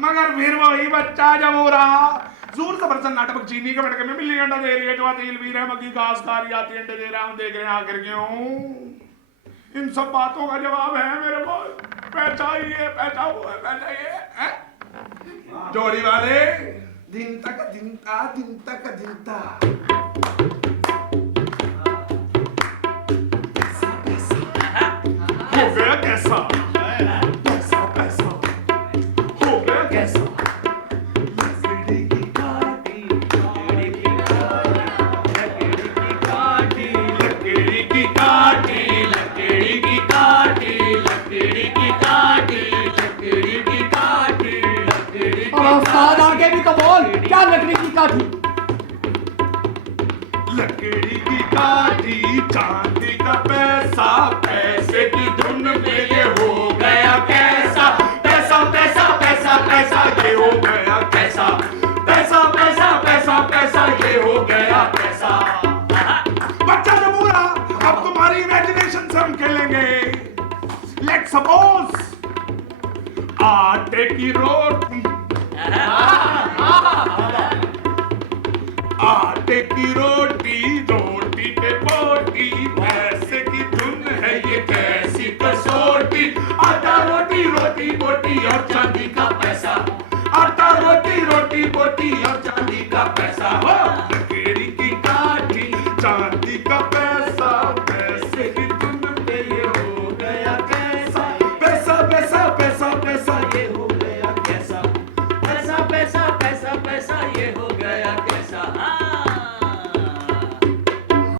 मगर फिर वही बच्चा जब हो रहा जोर जबरदस्त नाटक चीनी के बटके में बिल्ली अंडा दे रही है, जो तेल पी रहे हैं, मक्खी घास खा रही आती अंडे दे रहा हूं, देख रहे हैं आखिर क्यों। इन सब बातों का जवाब है मेरे पास। पैसा ही है, पैसा वो है, पैसा ये है। जोड़ी वाले दिन तक दिनता दिन तक दिनता हो गया कैसा पैसा पैसा हो गया कैसा। लकड़ी की काटी लकड़ी की काटी लकड़ी की काटी लकड़ी की काटी लकड़ी की काटी लकड़ी की काटी लकड़ी की और उस्ताद आगे भी तो बोल, क्या लकड़ी की काठी? लकड़ी की काटी चांदी का पैसा, पैसे की धुन में ये हो गया कैसा। पैसा पैसा पैसा पैसा ये हो गया कैसा। पैसा पैसा पैसा पैसा ये हो गया कैसा। बच्चा जब बोला अब तुम्हारी इमेजिनेशन से हम खेलेंगे। लेट्स सपोज आटे की रोटी, आटे की रोटी, रोटी पे बोटी, पैसे की धुन है ये कैसी कसौटी। आटा रोटी रोटी बोटी और चांदी का पैसा, आटा रोटी रोटी बोटी